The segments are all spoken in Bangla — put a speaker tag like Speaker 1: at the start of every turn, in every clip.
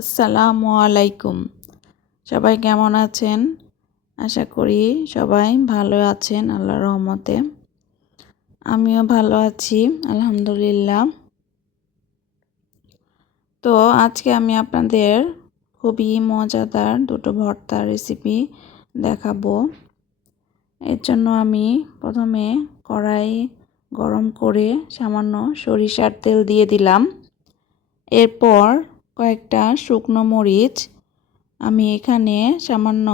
Speaker 1: আসসালামু আলাইকুম। সবাই কেমন আছেন? আশা করি সবাই ভালো আছেন আল্লাহর রহমতে। আমিও ভালো আছি, আলহামদুলিল্লাহ। তো আজকে আমি আপনাদের খুবই মজাদার দুটো ভর্তার রেসিপি দেখাবো। এর জন্য আমি প্রথমে কড়াই গরম করে সামান্য সরিষার তেল দিয়ে দিলাম। এরপর কয়েকটা শুকনো মরিচ আমি এখানে সামান্য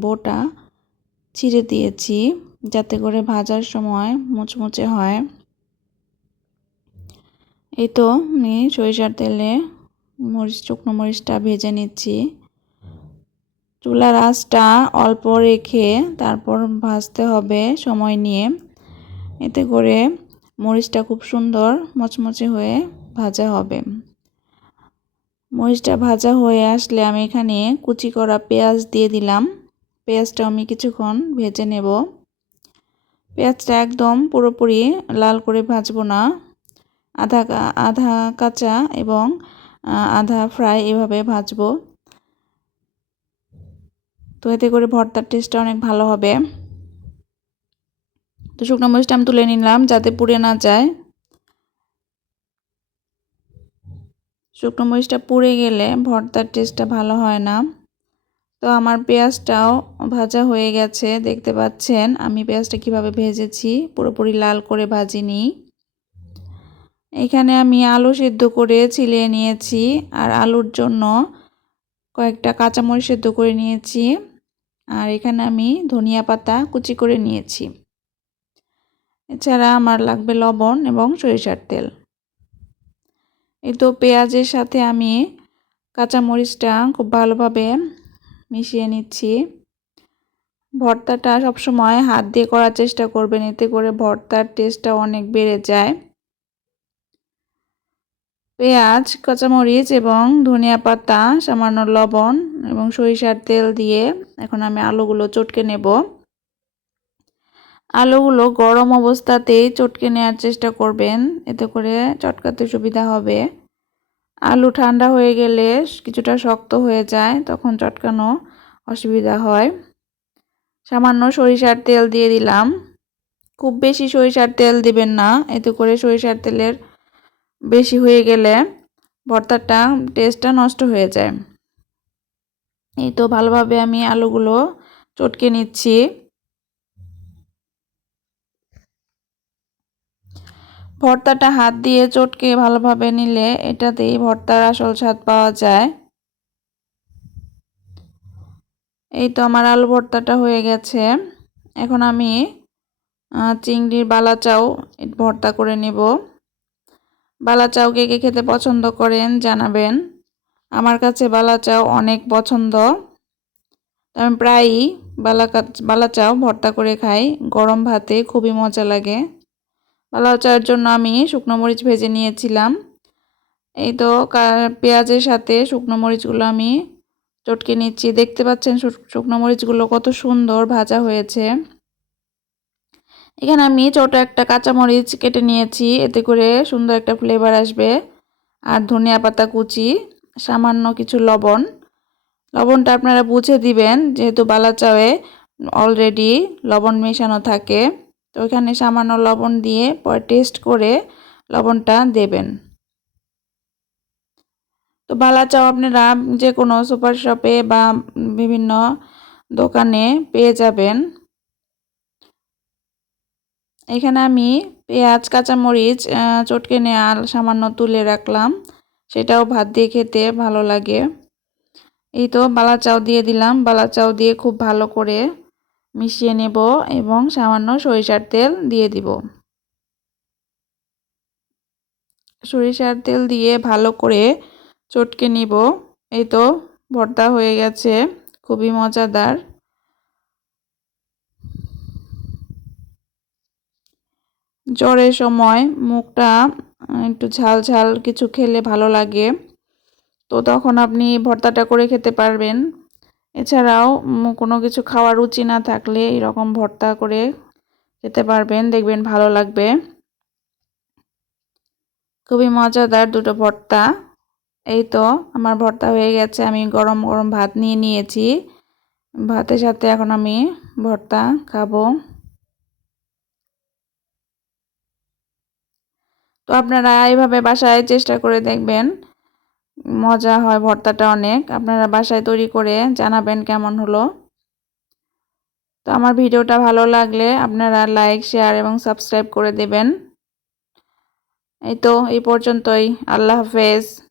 Speaker 1: বোটা ছিঁড়ে দিয়েছি যাতে করে ভাজার সময় মুচমুচে হয়। এই তো আমি সরিষার তেলে মরিচ, শুকনো মরিচটা ভেজে নিচ্ছি। চুলার আঁচটা অল্প রেখে তারপর ভাজতে হবে সময় নিয়ে। এতে করে মরিচটা খুব সুন্দর মচমচে হয়ে ভাজা হবে। মরিচটা ভাজা হয়ে আসলে আমি এখানে কুচি করা পেঁয়াজ দিয়ে দিলাম। পেঁয়াজটা আমি কিছুক্ষণ ভেজে নেব। পেঁয়াজটা একদম পুরোপুরি লাল করে ভাজবো না। আধা আধা কাঁচা এবং আধা ফ্রাই এভাবে ভাজবো। তো এতে করে ভর্তার টেস্টটা অনেক ভালো হবে। তো শুকনো মরিচটা আমি তুলে নিলাম যাতে পুড়ে না যায়। শুকনো মরিচটা পুড়ে গেলে ভর্তার টেস্টটা ভালো হয় না। তো আমার পেঁয়াজটাও ভাজা হয়ে গেছে, দেখতে পাচ্ছেন। আমি পেঁয়াজটা কীভাবে ভেজেছি, পুরোপুরি লাল করে ভাজিনি। এখানে আমি আলু সিদ্ধ করে ছিলিয়ে নিয়েছি, আর আলুর জন্য কয়েকটা কাঁচামরিচ সেদ্ধ করে নিয়েছি, আর এখানে আমি ধনিয়া পাতা কুচি করে নিয়েছি। এছাড়া আমার লাগবে লবণ এবং সরিষার তেল। এই তো পেঁয়াজের সাথে আমি কাঁচামরিচটা খুব ভালোভাবে মিশিয়ে নিচ্ছি। ভর্তাটা সবসময় হাত দিয়ে করার চেষ্টা করবেন, এতে করে ভর্তার টেস্টটা অনেক বেড়ে যায়। পেঁয়াজ, কাঁচামরিচ এবং ধনিয়া পাতা, সামান্য লবণ এবং সরিষার তেল দিয়ে এখন আমি আলুগুলো চটকে নেব। আলুগুলো গরম অবস্থাতেই চটকে নেওয়ার চেষ্টা করবেন। এতে করে চটকাতে সুবিধা হবে। আলু ঠান্ডা হয়ে গেলে কিছুটা শক্ত হয়ে যায়, তখন চটকানো অসুবিধা হয়। সামান্য সরিষার তেল দিয়ে দিলাম। খুব বেশি সরিষার তেল দিবেন না, এতে করে সরিষার তেলের বেশি হয়ে গেলে ভর্তাটা টেস্টটা নষ্ট হয়ে যায়। এই তো ভালোভাবে আমি আলুগুলো চটকে নিচ্ছি। ভর্তাটা হাত দিয়ে চটকে ভালোভাবে নিলে এটাতেই ভর্তার আসল স্বাদ পাওয়া যায়। এই তো আমার আলু ভর্তাটা হয়ে গেছে। এখন আমি চিংড়ির বালা চাও ভর্তা করে নেব। বালা চাও কে কে খেতে পছন্দ করেন জানাবেন। আমার কাছে বালা চাও অনেক পছন্দ। আমি প্রায়ই বালা বালা চাও ভর্তা করে খাই। গরম ভাতে খুবই মজা লাগে। লাউ চার জন্য আমি শুকনো মরিচ ভেজে নিয়েছিলাম। এই তো পেঁয়াজের সাথে শুকনো মরিচগুলো আমি চটকে নিচ্ছি। দেখতে পাচ্ছেন শুকনো মরিচগুলো কত সুন্দর ভাজা হয়েছে। এখানে আমি ছোট একটা কাঁচামরিচ কেটে নিয়েছি। এতে করে সুন্দর একটা ফ্লেভার আসবে। আর ধনিয়া পাতা কুচি, সামান্য কিছু লবণ। লবণটা আপনারা বুঝে দিবেন, যেহেতু বালা চাওয়ে অলরেডি লবণ মেশানো থাকে। তো ওইখানে সামান্য লবণ দিয়ে পরে টেস্ট করে লবণটা দেবেন। তো বালা চাও আপনারা যে কোনো সুপার শপে বা বিভিন্ন দোকানে পেয়ে যাবেন। এখানে আমি পেঁয়াজ, কাঁচামরিচ চটকে নিয়ে আর সামান্য তুলে রাখলাম। সেটাও ভাত দিয়ে খেতে ভালো লাগে। এই তো বালা চাও দিয়ে দিলাম। বালা চাও দিয়ে খুব ভালো করে মিশিয়ে নেব এবং সামান্য সরিষার তেল দিয়ে দিব। সরিষার তেল দিয়ে ভালো করে চটকে নিব। এই তো ভর্তা হয়ে গেছে, খুবই মজাদার। জ্বরের সময় মুখটা একটু ঝাল ঝাল কিছু খেলে ভালো লাগে। তো তখন আপনি ভর্তাটা করে খেতে পারবেন। এছাড়াও কোনো কিছু খাওয়ার রুচি না থাকলে এরকম ভর্তা করে খেতে পারবেন, দেখবেন ভালো লাগবে। খুবই মজাদার দুটো ভর্তা। এই তো আমার ভর্তা হয়ে গেছে, আমি গরম গরম ভাত নিয়ে নিয়েছি। ভাতের সাথে এখন আমি ভর্তা খাব। তো আপনারা এইভাবে বাসায় চেষ্টা করে দেখবেন। মজা হয় ভর্তাটা অনেক। আপনারা বাসায় তৈরি করে জানাবেন কেমন হলো। তো আমার ভিডিওটা ভালো লাগলে আপনারা লাইক, শেয়ার এবং সাবস্ক্রাইব করে দেবেন। এই তো, এই পর্যন্তই। আল্লাহ হাফেজ।